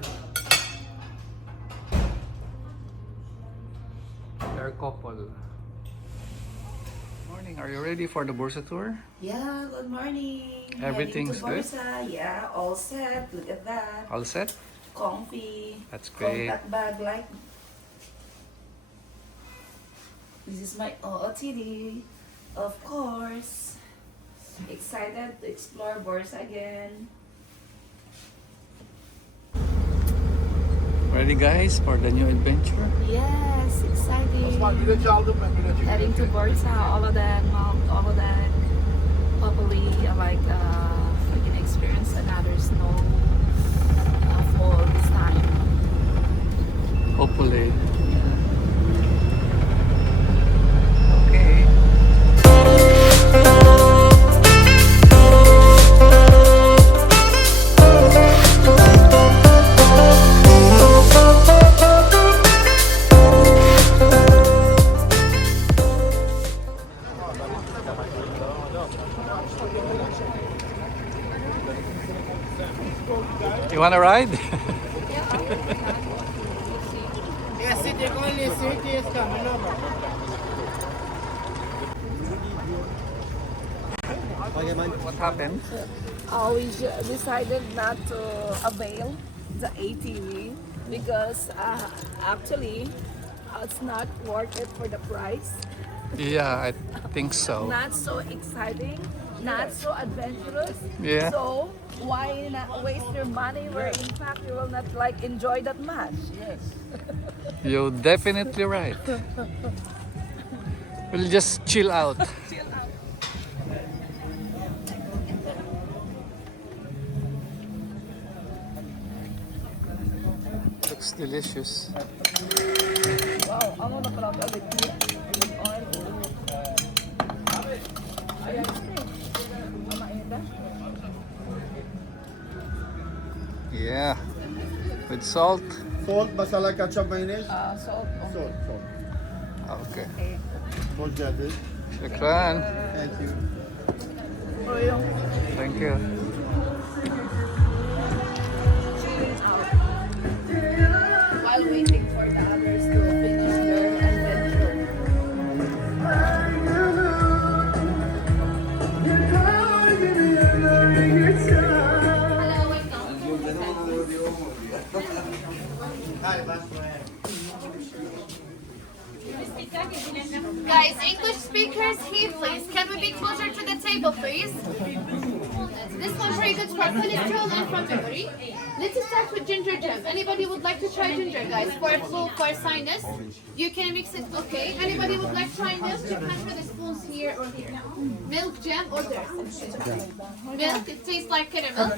go. They're a couple. Morning. Are you ready for the Bursa tour? Yeah, good morning. Everything's Heading to good? Bursa. Yeah, all set. Look at that. All set? Comfy. That's great. Compact bag like. This is my ATV. Of course. Excited to explore Bursa again. Ready guys for the new adventure? Yes, exciting. Heading to Bursa, all of that. Hopefully, we can experience another snow fall this time. Hopefully. Okay. You wanna ride? Yes, city only city is coming over. What happened? We decided not to avail the ATV because actually it's not worth it for the price. Yeah, I think so. Not so exciting, not so adventurous. Yeah. So why not waste your money where in fact you will not enjoy that much? Yes. You're definitely right. We'll just chill out. Looks delicious. Wow, ano na pala ulit? Oil. Ayan. Yeah. With salt. Salt, masala, ketchup, mayonnaise. Salt. Salt, salt. Okay. Okay. Salt, Jeffrey. Shukran. Thank you. O yung Thank you. chilling out while waiting for the others to finish their adventure. Guys, English speakers here, please. Can we be closer to the table, please? This one's very good for cholesterol and from memory. Let's start with ginger jam. Anybody would like to try ginger, guys? For flu, for sinus, you can mix it. Okay. Anybody would like to try this? You can try the spoons here or here. Milk jam or there. Milk. It tastes like caramel.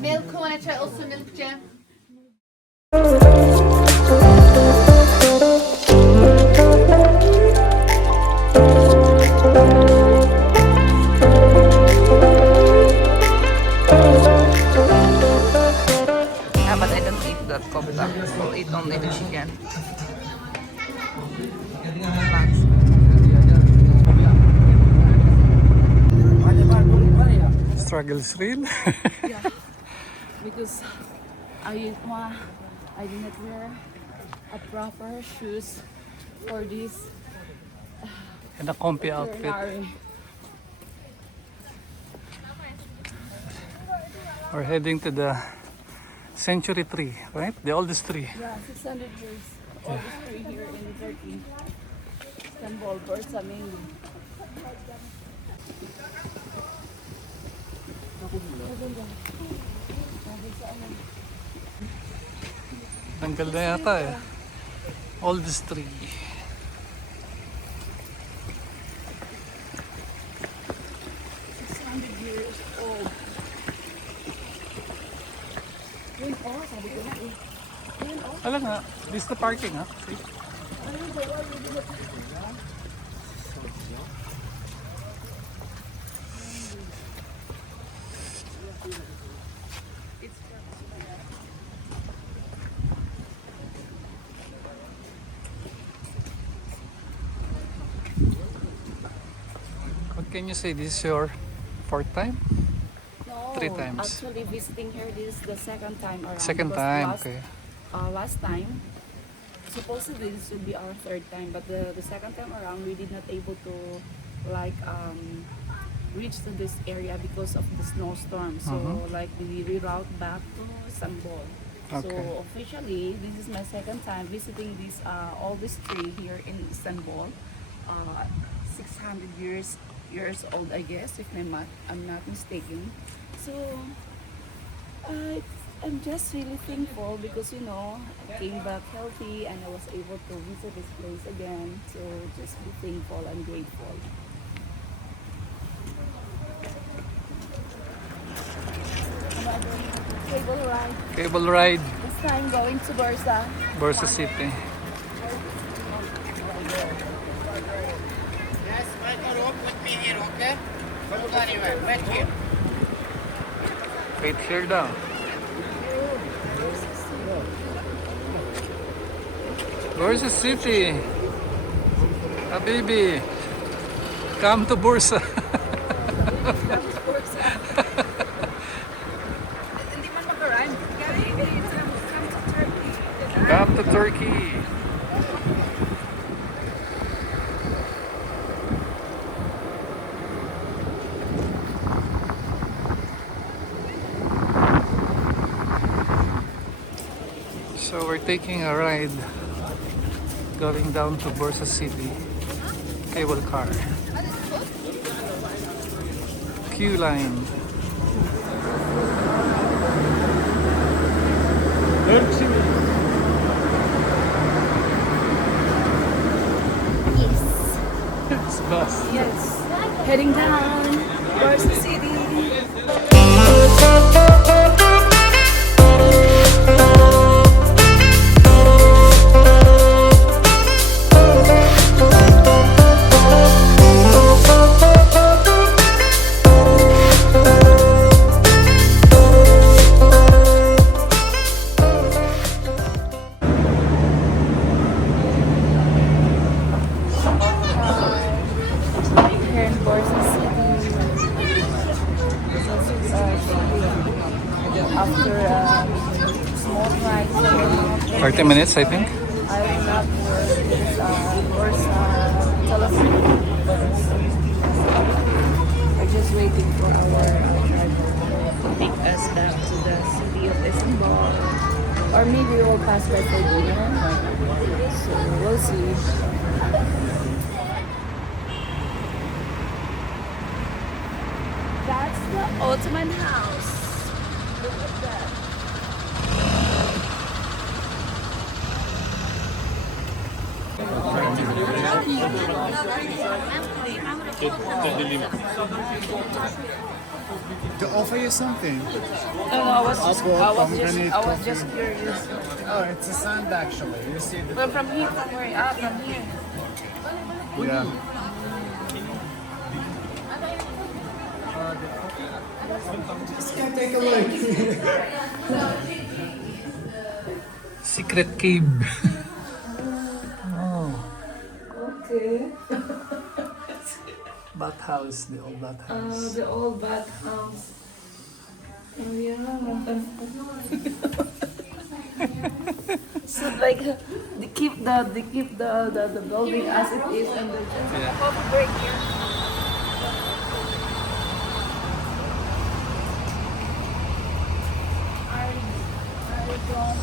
Milk. Who wanna try also milk jam? But I don't eat that coffee. I'll eat only the chicken. Struggles real. Yeah, because I did not wear a proper shoes for this And a comfy outfit. veterinary. We're heading to the century tree, right? The oldest tree. Yeah, 600 years oldest tree here in Turkey. Istanbul, Bursa mainly. Tanggal na yata eh. Oldest tree. Years old. Yun, sabi ko na eh. Alam nga, this is the parking ha. See? What can you say? This is your fourth time? No, 3 times. Actually, visiting here, this is the second time around. Second because time, last, okay. Last time, supposedly this would be our third time, but the second time around, we did not able to like reach to this area because of the snowstorm. So like we reroute back to Istanbul. Okay. So officially, this is my second time visiting this oldest tree here in Istanbul. 600 years old, I guess, if I'm not mistaken. So I'm just really thankful because you know I came back healthy and I was able to visit this place again. So just be thankful and grateful. Cable ride. Cable ride, This time going to Bursa City. Yes, make a rope with me here, okay? Don't go anywhere. Wait here. Wait here daw. Bursa City. Habibi. Come to Bursa. Hindi man mag-ride. Come to Turkey. Come to Turkey. So we're taking a ride going down to Bursa City. Cable car. Queue line. It's bus. Yes. Heading down Bursa City. Here in Bursa City. After a small ride, 30 minutes, I think. I went up for this Bursa teleferik. We're just waiting for our driver to take us back to the city of Istanbul. Or maybe we'll pass by for dinner. So we'll see. That's the Ottoman house. Look at that. To offer you something. No, I was just curious. Oh, it's a sand actually. You see the Well, from here, from where? Ah, from here. yeah. Just can take a look. Secret cave. Oh, Okay. bathhouse, the old bathhouse. The old bathhouse. Oh yeah. So like they keep the building as it is and then just coffee break here. I don't.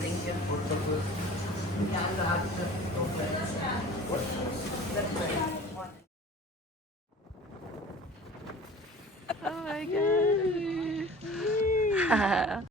Thank you. Oh my god.